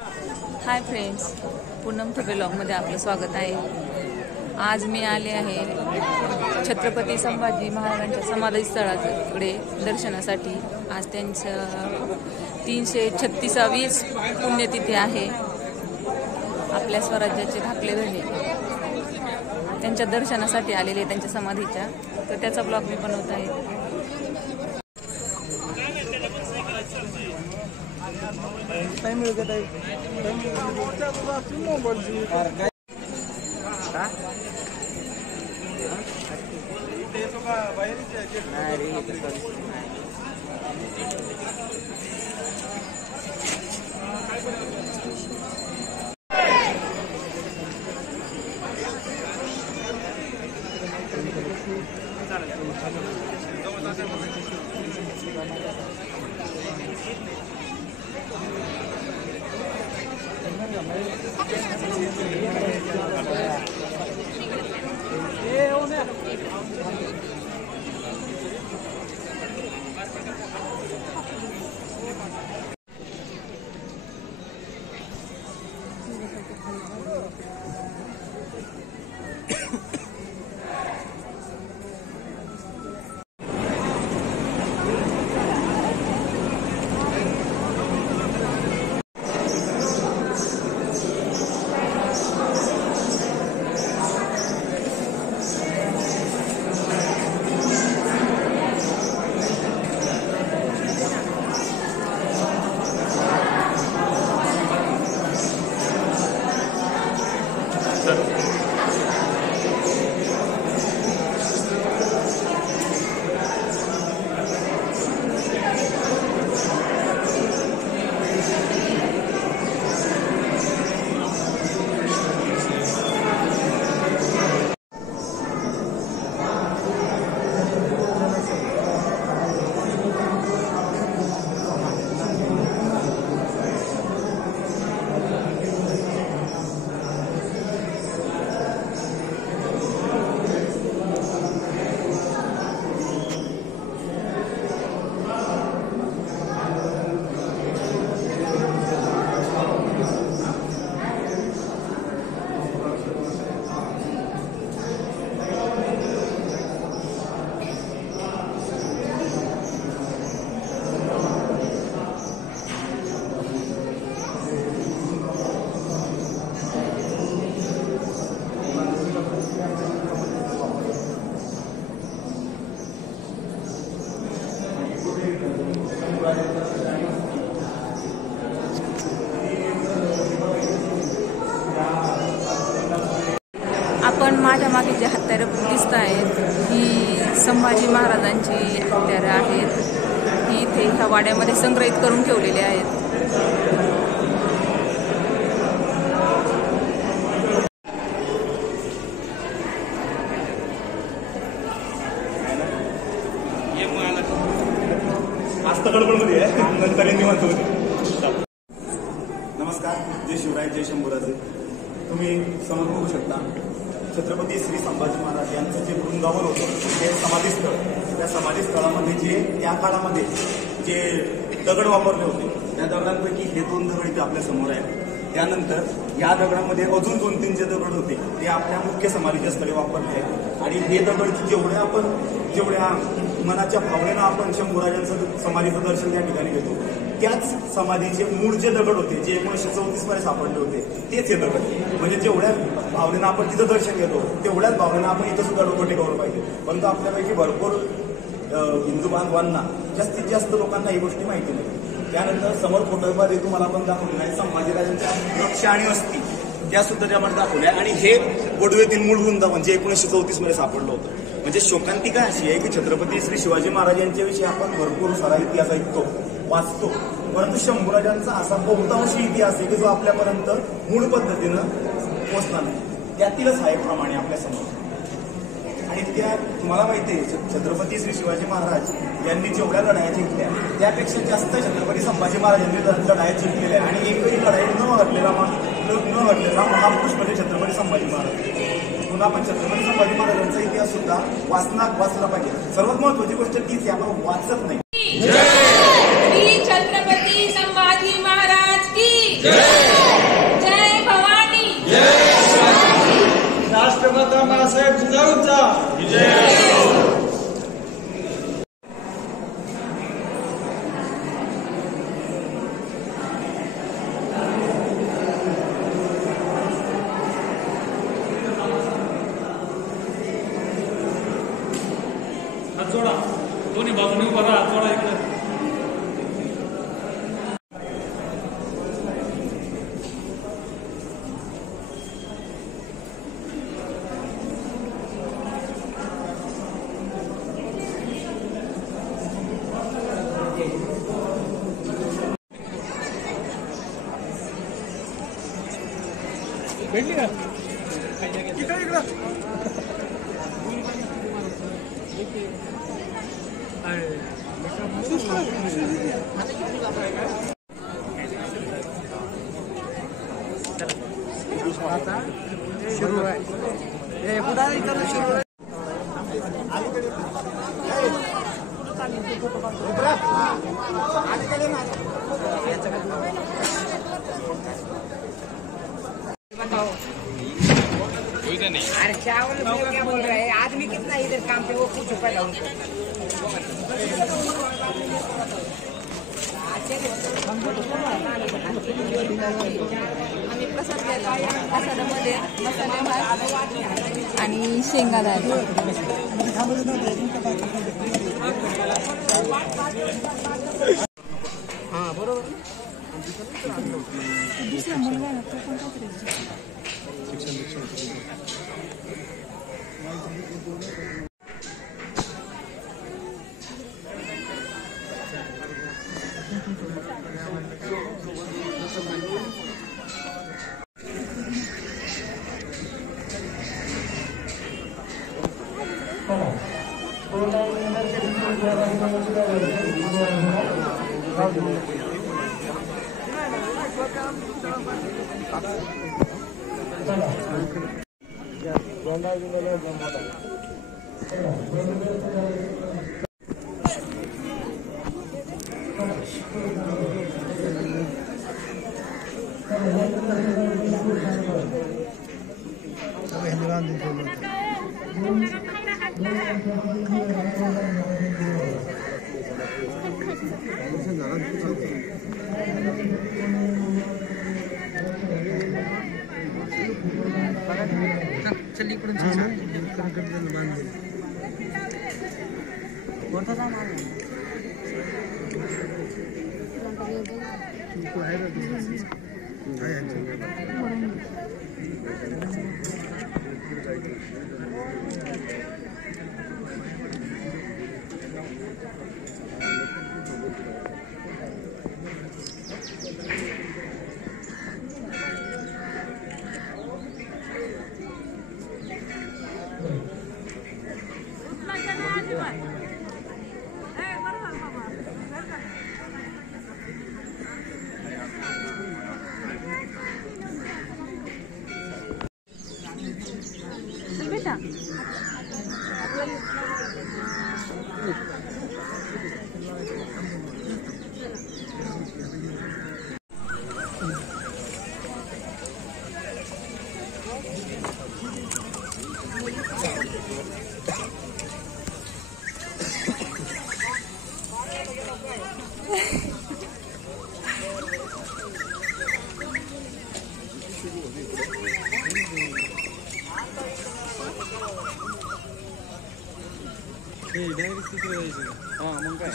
Hi friends, Poonam Thube ब्लॉगमध्ये आपलं स्वागत आहे। आज मी आले आहे छत्रपती संभाजी महाराजांच्या समाधी स्थळाकडे दर्शनासाठी। आज त्यांचं 336वी पुण्यतिथी आहे। आपल्या स्वराज्याचे धाकले बहिणी त्यांच्या दर्शनासाठी आलेले त्यांच्या समाधीच्या, तर त्याचा ब्लॉग मी बनवत आहे। टाइम मिळते आपण माझ्या मागे जे हत्यारं दिसत आहेत ही संभाजी महाराजांची हत्यारं आहेत। ही इथे ह्या वाड्यामध्ये संग्रहित करून ठेवलेले आहेत। नमस्कार, जय शिवराय, जय शंभूराजे। तुम्ही समोर बघू शकता छत्रपती श्री संभाजी महाराज यांचं जे वृंदावन होतं ते समाधीस्थळ, त्या समाधीस्थळामध्ये जे त्या काळामध्ये जे दगड वापरले होते त्या दगडांपैकी हे 2 दगड इथे आपल्या समोर आहेत। त्यानंतर या दगडामध्ये अजून 2-3 जे दगड होते ते आपल्या मुख्य समाधीच्या स्थळी वापरले आहेत। आणि हे दगड जेवढ्या मनाच्या भावनेनं आपण शंभूराजांचं समाधीचं दर्शन त्या ठिकाणी घेतो, त्याच समाधीचे मूळ जे दगड होते जे 1934 मध्ये सापडले होते तेच हे दगड। म्हणजे जेवढ्या भावनेनं आपण तिथं दर्शन घेतो तेवढ्याच भावनेनं आपण इथं सुद्धा डोकं टेकवलं पाहिजे। परंतु आपल्यापैकी भरपूर हिंदू बांधवांना जास्तीत जास्त लोकांना ही गोष्टी माहिती नाही। त्यानंतर समोर फोटोमध्ये तुम्हाला आपण दाखवलं आहे संभाजीराजांच्या रक्षा आणि अस्थी, त्या सुद्धा त्यामध्ये दाखवल्या। आणि हे गोडवेतील मूळ वृंदावन जे 1934 मध्ये सापडलं होतं। म्हणजे शोकांतिका अशी आहे की छत्रपती श्री शिवाजी महाराज यांच्याविषयी आपण भरपूर सारा इतिहास ऐकतो, वाचतो, परंतु शंभूराजांचा असा बहुतांशी इतिहास आहे की जो आपल्यापर्यंत मूळ पद्धतीनं पोहोचला नाही। त्यातीलच हा एक प्रमाणे आपल्या समोर। आणि त्या तुम्हाला माहिती आहे छत्रपती श्री शिवाजी महाराज यांनी जेवढ्या लढाया जिंकल्या त्यापेक्षा जास्त छत्रपती संभाजी महाराज यांनी लढाया जिंकलेल्या आणि एकही लढाई न हरलेला महापुरुष म्हणजे छत्रपती संभाजी महाराज। म्हणून आपण छत्रपती संभाजी महाराजांचा इतिहास सुद्धा वाचला पाहिजे। सर्वात महत्वाची गोष्ट तीच आहे, आपण वाचत नाही। छत्रपती संभाजी महाराज की जय। बाळासाहेब जिजाऊंचा हात जोडा, दोन्ही बाजूने उभा राहा, हात जोडा इकडे. भेटली का इकडं सुरू आहे हे पुढारी करू सुरू आहे अरे चावल क्या बोल रहे हैं आदमी कितना इधर काम पे वो कुछ पहले आम्ही प्रसाद केला प्रसादामध्ये मसाले भात आणि शेंगा डाळ. हा बरोबर चल इकडून डायरेक्ट तिकडे जायचं. हा मग काय